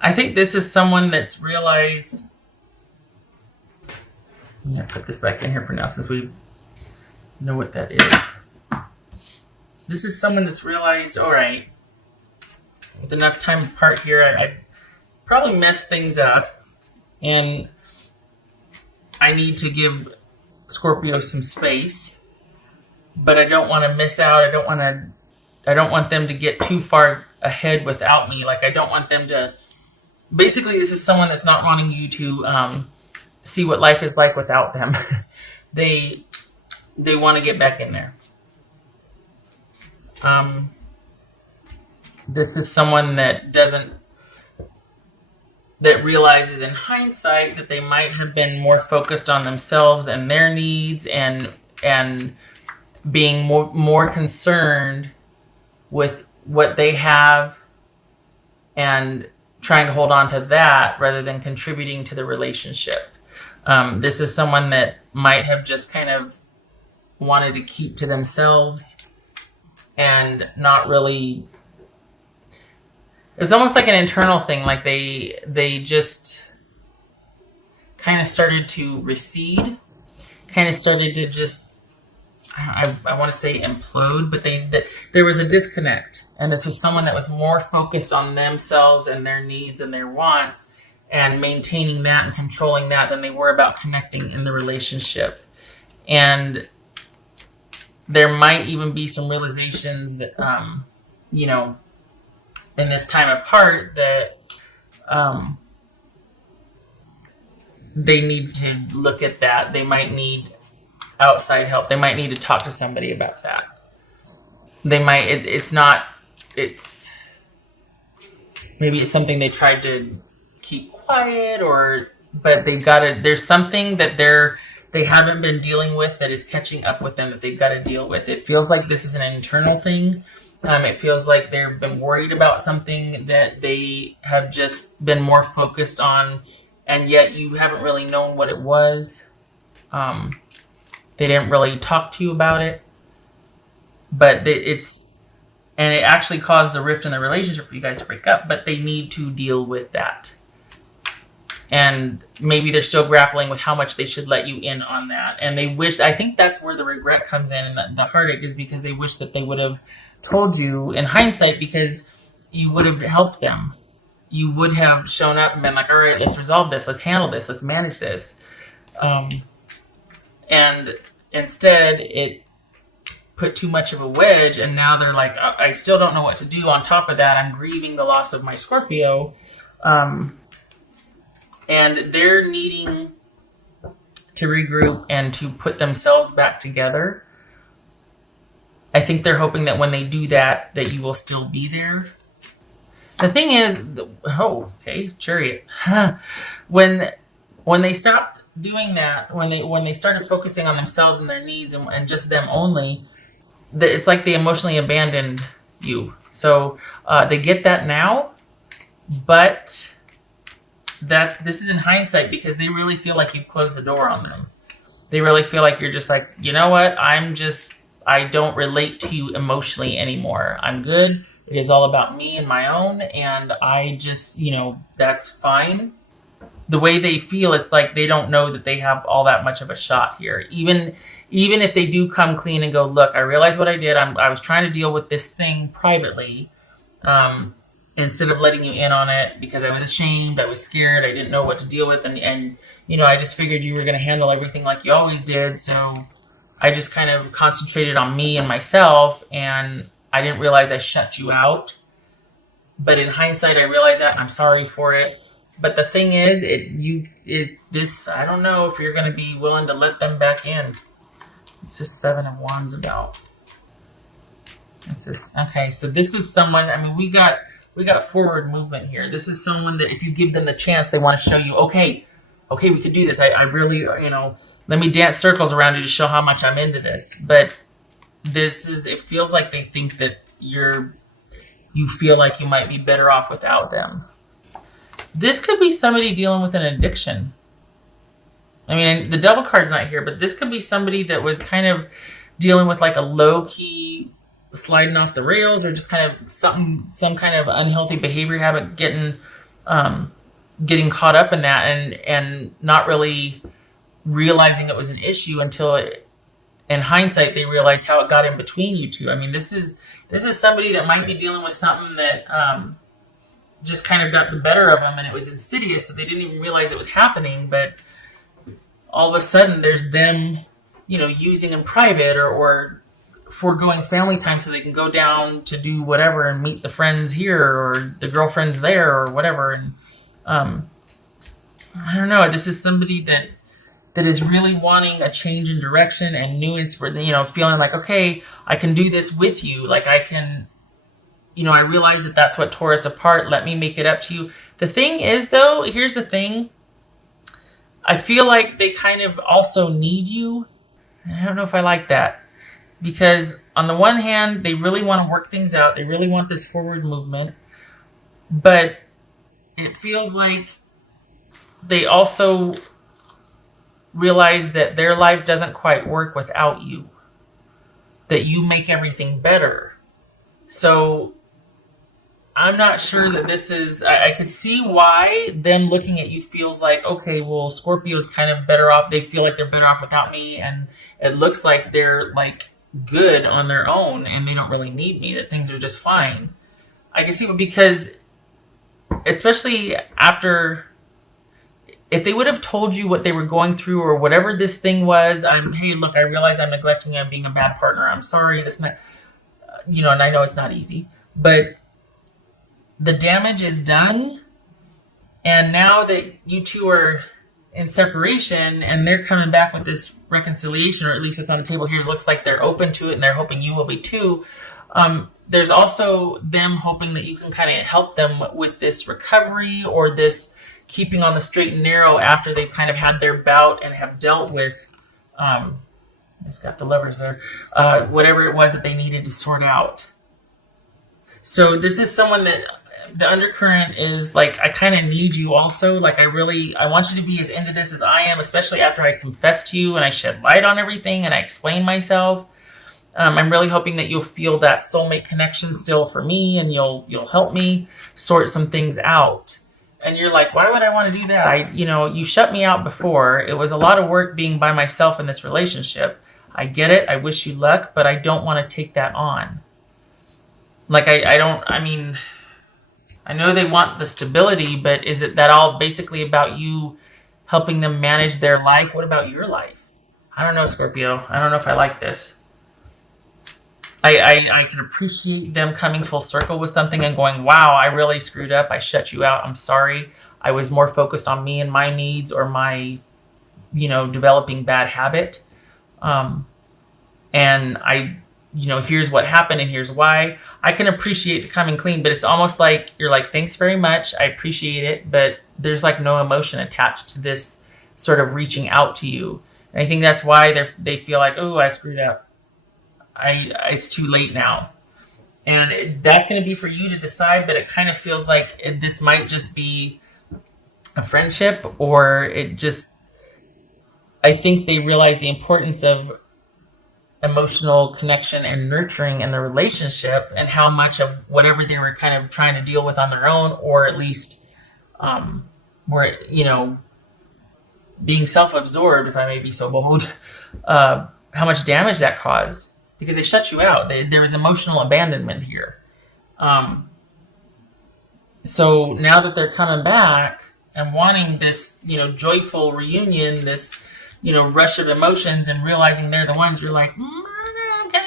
I think this is someone that's realized. I'm going to put this back in here for now since we know what that is. This is someone that's realized, all right, with enough time apart here, I probably messed things up, and I need to give Scorpio some space, but I don't want to miss out. I don't want them to get too far ahead without me. Like, I don't want them to, basically this is someone that's not wanting you to see what life is like without them. They want to get back in there. This is someone that realizes in hindsight that they might have been more focused on themselves and their needs and being more concerned with what they have and trying to hold on to that rather than contributing to the relationship. This is someone that might have just kind of wanted to keep to themselves and not really. It's almost like an internal thing. Like they just kind of started to recede, kind of started to just, I want to say implode, but there was a disconnect. And this was someone that was more focused on themselves and their needs and their wants and maintaining that and controlling that than they were about connecting in the relationship. And there might even be some realizations that, in this time apart that they need to look at that. They might need outside help. They might need to talk to somebody about that. They might, maybe it's something they tried to keep quiet but there's something that they haven't been dealing with that is catching up with them that they've got to deal with. It feels like this is an internal thing. It feels like they've been worried about something that they have just been more focused on, and yet you haven't really known what it was. They didn't really talk to you about it, but it actually caused the rift in the relationship for you guys to break up, but they need to deal with that. And maybe they're still grappling with how much they should let you in on that. And I think that's where the regret comes in, and the heartache is because they wish that they would have told you in hindsight, because you would have helped them. You would have shown up and been like, all right, let's resolve this. Let's handle this. Let's manage this. And instead it put too much of a wedge. And now they're like, oh, I still don't know what to do. On top of that, I'm grieving the loss of my Scorpio. And they're needing to regroup and to put themselves back together. I think they're hoping that when they do that you will still be there. The thing is, Chariot. When they stopped doing that, when they started focusing on themselves and their needs and just them only, it's like they emotionally abandoned you. So they get that now, but this is in hindsight because they really feel like you've closed the door on them. They really feel like you're just like, you know what? I don't relate to you emotionally anymore. I'm good. It is all about me and my own. And I just, that's fine. The way they feel, it's like they don't know that they have all that much of a shot here. Even if they do come clean and go, look, I realized what I did. I was trying to deal with this thing privately. Instead of letting you in on it because I was ashamed, I was scared, I didn't know what to deal with. And I just figured you were going to handle everything like you always did. So I just kind of concentrated on me and myself, and I didn't realize I shut you out. But in hindsight, I realized that. I'm sorry for it. But the thing is, I don't know if you're going to be willing to let them back in. It's just 7 of Wands about. Okay, so this is someone, we got forward movement here. This is someone that if you give them the chance, they want to show you, okay, we could do this. I really, let me dance circles around you to show how much I'm into this. But it feels like they think that you feel like you might be better off without them. This could be somebody dealing with an addiction. The Devil card's not here, but this could be somebody that was kind of dealing with like a low-key sliding off the rails, or just kind of some kind of unhealthy behavior habit getting getting caught up in that and not really realizing it was an issue until in hindsight they realized how it got in between you two. I mean, this is somebody that might be dealing with something that just kind of got the better of them, and it was insidious, so they didn't even realize it was happening. But all of a sudden, there's them, using in private or foregoing family time so they can go down to do whatever and meet the friends here or the girlfriends there or whatever. And I don't know. This is somebody that is really wanting a change in direction and new inspiration, feeling like, okay, I can do this with you. Like I can, I realize that that's what tore us apart. Let me make it up to you. The thing is, though, here's the thing. I feel like they kind of also need you. I don't know if I like that. Because on the one hand, they really want to work things out. They really want this forward movement. But it feels like they also realize that their life doesn't quite work without you. That you make everything better. So I'm not sure that this is... I could see why them looking at you feels like, okay, well, Scorpio's kind of better off. They feel like they're better off without me. And it looks like they're like good on their own and they don't really need me, that things are just fine. I can see, because especially after, if they would have told you what they were going through or whatever this thing was, hey, look, I realize I'm neglecting you, I'm being a bad partner, I'm sorry, this and that, and I know it's not easy, but the damage is done. And now that you two are in separation and they're coming back with this reconciliation, or at least what's on the table here looks like they're open to it and they're hoping you will be too. There's also them hoping that you can kind of help them with this recovery or this keeping on the straight and narrow after they've kind of had their bout and have dealt with, it's got the levers there, whatever it was that they needed to sort out. So this is someone that the undercurrent is like, I kind of need you also. Like I want you to be as into this as I am, especially after I confess to you and I shed light on everything and I explain myself. I'm really hoping that you'll feel that soulmate connection still for me, and you'll help me sort some things out. And you're like, why would I want to do that? You shut me out before. It was a lot of work being by myself in this relationship. I get it. I wish you luck, but I don't want to take that on. Like I know they want the stability, but is it that all basically about you helping them manage their life? What about your life? I don't know, Scorpio. I don't know if I like this. I can appreciate them coming full circle with something and going, wow, I really screwed up. I shut you out. I'm sorry. I was more focused on me and my needs or my, developing bad habit. And here's what happened and here's why. I can appreciate the coming clean, but it's almost like you're like, thanks very much. I appreciate it. But there's like no emotion attached to this sort of reaching out to you. And I think that's why they feel like, oh, I screwed up. It's too late now. And that's going to be for you to decide, but it kind of feels like this might just be a friendship, or I think they realize the importance of emotional connection and nurturing in the relationship, and how much of whatever they were kind of trying to deal with on their own, or at least being self-absorbed, if I may be so bold, how much damage that caused. Because they shut you out. There was emotional abandonment here. So now that they're coming back and wanting this, joyful reunion, this, rush of emotions, and realizing they're the ones, you're like, I'm kind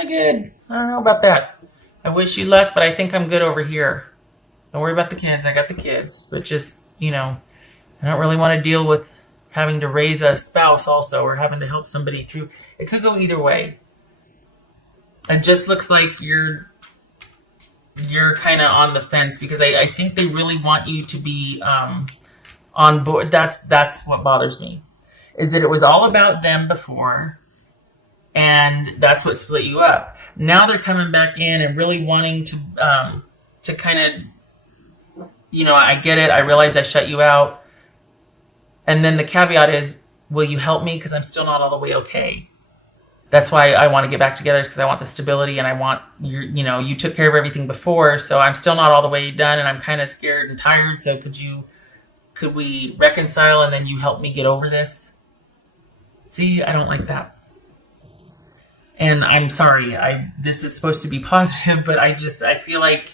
of good. I don't know about that. I wish you luck, but I think I'm good over here. Don't worry about the kids. I got the kids. But just, I don't really want to deal with having to raise a spouse also, or having to help somebody through. It could go either way. It just looks like you're kind of on the fence, because I think they really want you to be on board. That's what bothers me, is that it was all about them before, and that's what split you up. Now they're coming back in and really wanting to kind of, I get it. I realize I shut you out. And then the caveat is, will you help me? Because I'm still not all the way okay. That's why I want to get back together, because I want the stability, and I want you took care of everything before, so I'm still not all the way done, and I'm kind of scared and tired. So could we reconcile, and then you help me get over this? See, I don't like that. And I'm sorry, this is supposed to be positive, but I feel like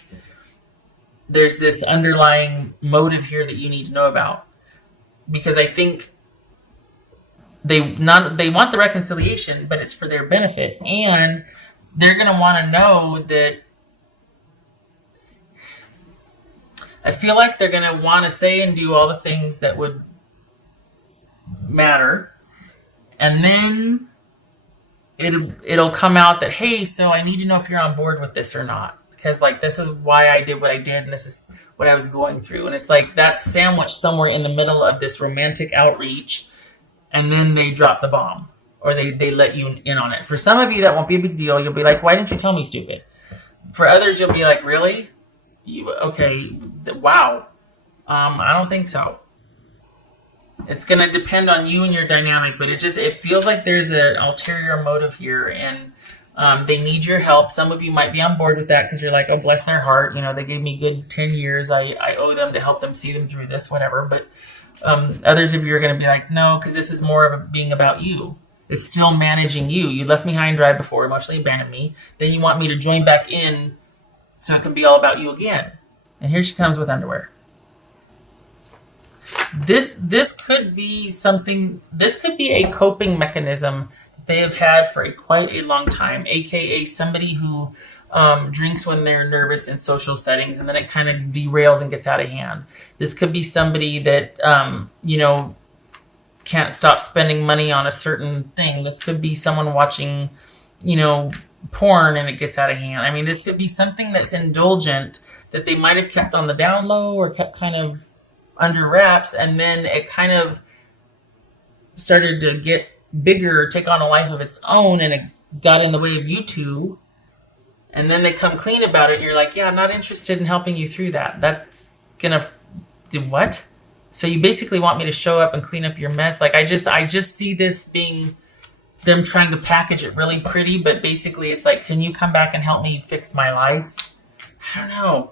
there's this underlying motive here that you need to know about. Because I think they want the reconciliation, but it's for their benefit. And they're going to want to know that. I feel like they're going to want to say and do all the things that would matter. And then it'll come out that, hey, so I need to know if you're on board with this or not. Because, like, this is why I did what I did, and this is what I was going through. And it's like that's sandwiched somewhere in the middle of this romantic outreach, and then they drop the bomb. Or they let you in on it. For some of you, that won't be a big deal. You'll be like, why didn't you tell me, stupid? For others, you'll be like, really? Okay, wow. I don't think so. It's going to depend on you and your dynamic, but it feels like there's an ulterior motive here, and they need your help. Some of you might be on board with that because you're like, oh, bless their heart. They gave me good 10 years. I owe them to help them see them through this, whatever. But others of you are going to be like, no, because this is more of being about you. It's still managing you. You left me high and dry before, emotionally abandoned me. Then you want me to join back in so it can be all about you again. And here she comes with underwear. This could be something. This could be a coping mechanism that they have had for quite a long time, aka somebody who drinks when they're nervous in social settings, and then it kind of derails and gets out of hand. This could be somebody that can't stop spending money on a certain thing. This could be someone watching, porn, and it gets out of hand. I mean, this could be something that's indulgent that they might have kept on the down low or kept kind of under wraps, and then it kind of started to get bigger or take on a life of its own, and it got in the way of you two. And then they come clean about it, and you're like, yeah, I'm not interested in helping you through that. That's gonna do what? So you basically want me to show up and clean up your mess? Like, I just see this being them trying to package it really pretty, but basically it's like, can you come back and help me fix my life? I don't know.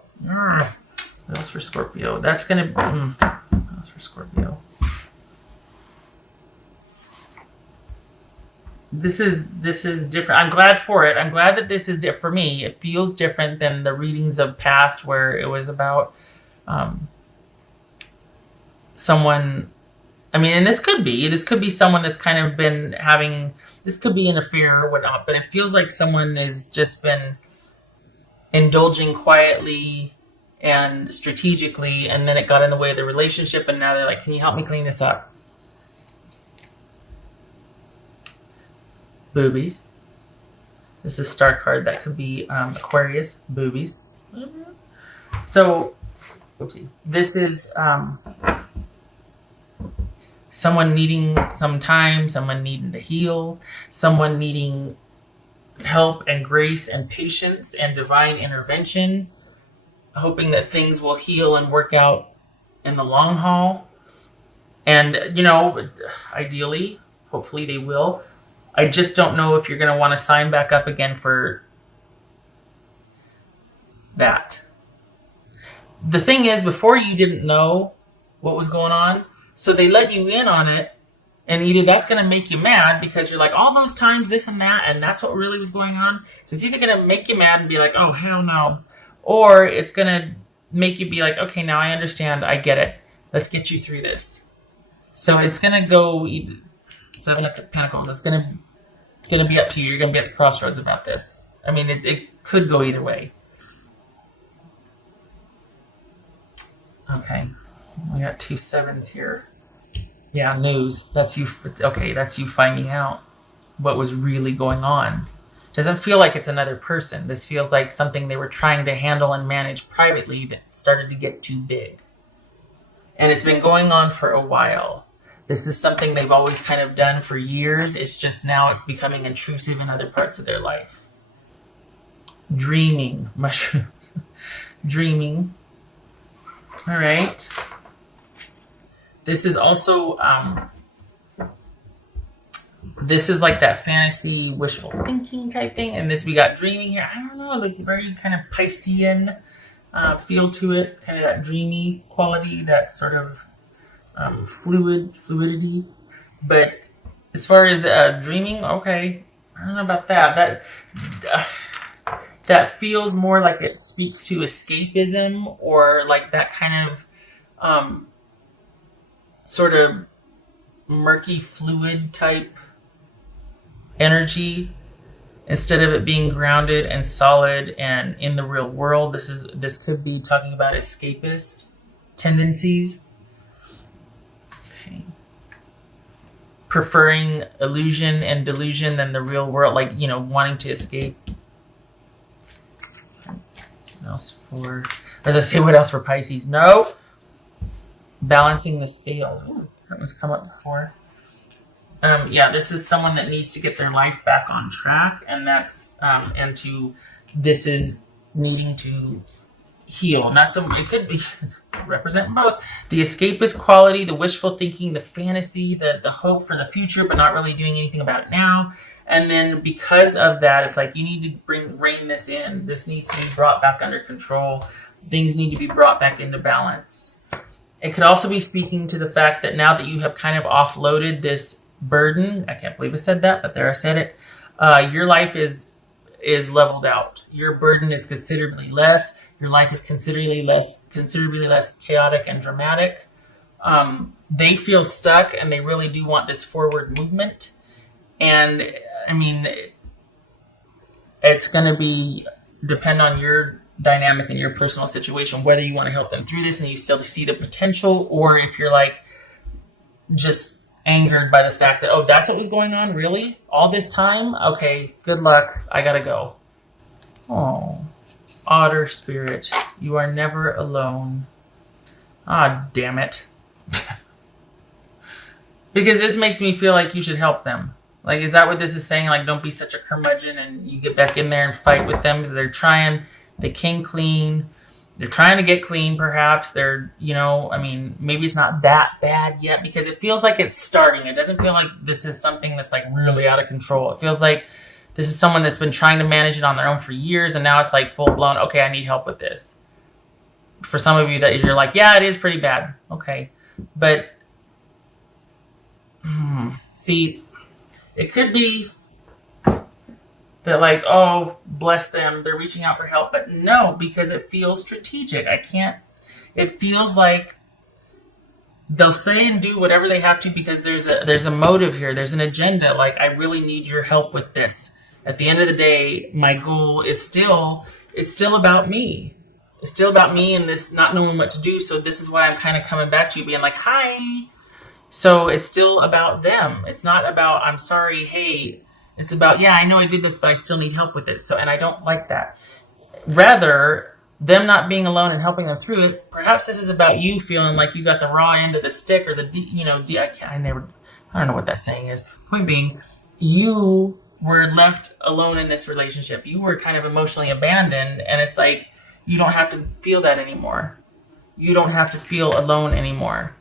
That was for Scorpio. That was for Scorpio. This is different. I'm glad for it. I'm glad that this is different for me. It feels different than the readings of past where it was about someone. I mean, and this could be someone that's kind of been having. This could be an affair or whatnot, but it feels like someone has just been indulging quietly and strategically, and then it got in the way of the relationship, and now they're like, can you help me clean this up? Boobies. This is a star card. That could be Aquarius. Boobies. So, oopsie. This is someone needing some time, someone needing to heal, someone needing help and grace and patience and divine intervention, hoping that things will heal and work out in the long haul. And, ideally, hopefully they will. I just don't know if you're going to want to sign back up again for that. The thing is, before you didn't know what was going on, so they let you in on it, and either that's going to make you mad because you're like, all those times, this and that, and that's what really was going on. So it's either going to make you mad and be like, oh, hell no. Or it's going to make you be like, okay, now I understand. I get it. Let's get you through this. So it's going to go either. Seven of Pentacles. It's going to be up to you. You're going to be at the crossroads about this. I mean, it could go either way. Okay. We got 2 sevens here. Yeah, news. That's you. Okay, that's you finding out what was really going on. Doesn't feel like it's another person. This feels like something they were trying to handle and manage privately that started to get too big. And it's been going on for a while. This is something they've always kind of done for years. It's just now it's becoming intrusive in other parts of their life. Dreaming. Mushrooms. Dreaming. All right. This is also This is like that fantasy, wishful thinking type thing. And this, we got dreaming here. I don't know, like very kind of Piscean feel to it. Kind of that dreamy quality, that sort of fluidity. But as far as dreaming, okay, I don't know about that. That feels more like it speaks to escapism, or like that kind of sort of murky fluid type energy, instead of it being grounded and solid and in the real world. This could be talking about escapist tendencies. Okay. Preferring illusion and delusion than the real world, like, wanting to escape. What else for, as I say, what else for Pisces? No. Balancing the scales. Ooh, that one's come up before. Yeah, this is someone that needs to get their life back on track, and this is needing to heal. It could be represent both the escapist quality, the wishful thinking, the fantasy, the hope for the future, but not really doing anything about it now. And then because of that, it's like you need to rein this in. This needs to be brought back under control. Things need to be brought back into balance. It could also be speaking to the fact that now that you have kind of offloaded this burden, I can't believe I said that, but there I said it, your life is leveled out. Your burden is considerably less. Your life is considerably less chaotic and dramatic. They feel stuck, and they really do want this forward movement. And I mean, it's going to depend on your dynamic and your personal situation, whether you want to help them through this and you still see the potential, or if you're like just angered by the fact that, oh, that's what was going on, really? All this time? Okay, good luck. I gotta go. Oh, otter spirit, you are never alone. Ah, damn it. Because this makes me feel like you should help them. Like, is that what this is saying? Like, don't be such a curmudgeon and you get back in there and fight with them. They came clean. They're trying to get clean, perhaps. They're, maybe it's not that bad yet, because it feels like it's starting. It doesn't feel like this is something that's like really out of control. It feels like this is someone that's been trying to manage it on their own for years, and now it's like full blown, okay, I need help with this. For some of you that you're like, yeah, it is pretty bad. Okay. But, see, it could be that like, oh, bless them, they're reaching out for help. But no, because it feels strategic. It feels like they'll say and do whatever they have to because there's a motive here. There's an agenda. Like, I really need your help with this. At the end of the day, my goal is it's still about me. It's still about me and this not knowing what to do. So this is why I'm kind of coming back to you being like, hi. So it's still about them. It's not about, I'm sorry, hey. It's about, yeah, I know I did this, but I still need help with it. So, and I don't like that. Rather, them not being alone and helping them through it. Perhaps this is about you feeling like you got the raw end of the stick, or I don't know what that saying is. Point being, you were left alone in this relationship. You were kind of emotionally abandoned, and it's like, you don't have to feel that anymore. You don't have to feel alone anymore.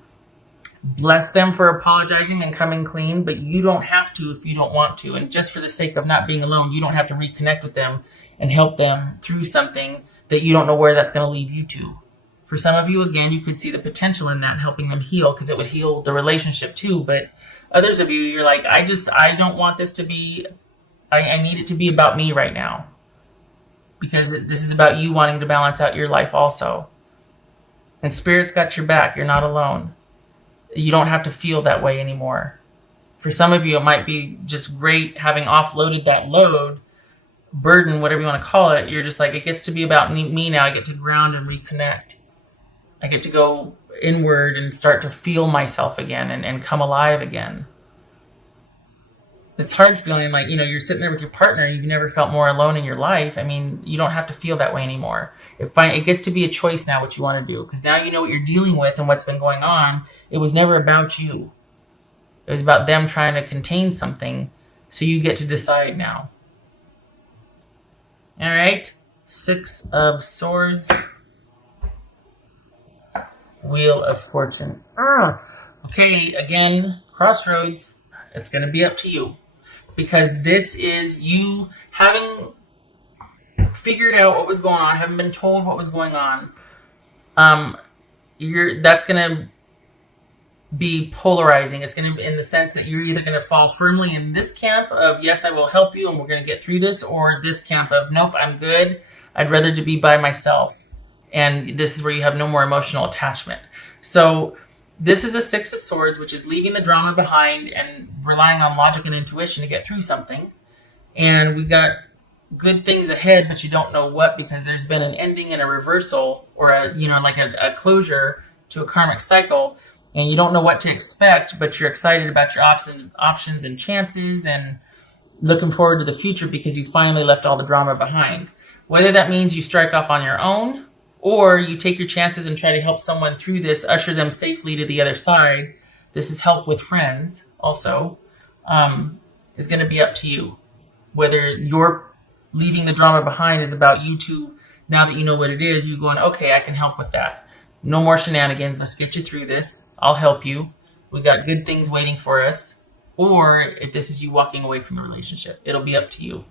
Bless them for apologizing and coming clean, but you don't have to if you don't want to. And just for the sake of not being alone, you don't have to reconnect with them and help them through something that you don't know where that's going to lead you to. For some of you, again, you could see the potential in that, helping them heal, because it would heal the relationship too. But others of you, you're like, I don't want this to be, I need it to be about me right now. Because this is about you wanting to balance out your life also. And Spirit's got your back. You're not alone. You don't have to feel that way anymore. For some of you, it might be just great having offloaded that load, burden, whatever you want to call it. You're just like, it gets to be about me now. I get to ground and reconnect. I get to go inward and start to feel myself again and come alive again. It's hard feeling like, you're sitting there with your partner. You've never felt more alone in your life. I mean, you don't have to feel that way anymore. It gets to be a choice now what you want to do, because now you know what you're dealing with and what's been going on. It was never about you. It was about them trying to contain something. So you get to decide now. All right. 6 of Swords. Wheel of Fortune. Okay, again, crossroads. It's going to be up to you. because this is you having figured out what was going on, having been told what was going on. That's going to be polarizing. It's going to be in the sense that you're either going to fall firmly in this camp of, yes, I will help you and we're going to get through this, or this camp of, nope, I'm good. I'd rather to be by myself. And this is where you have no more emotional attachment. So this is a Six of Swords, which is leaving the drama behind and relying on logic and intuition to get through something. And we got good things ahead, but you don't know what, because there's been an ending and a reversal, or a closure to a karmic cycle. And you don't know what to expect, but you're excited about your options and chances and looking forward to the future because you finally left all the drama behind. Whether that means you strike off on your own or you take your chances and try to help someone through this, usher them safely to the other side. This is help with friends also. Is going to be up to you. Whether you're leaving the drama behind is about you two. Now that you know what it is, you're going, okay, I can help with that. No more shenanigans. Let's get you through this. I'll help you. We got good things waiting for us. Or if this is you walking away from the relationship, it'll be up to you.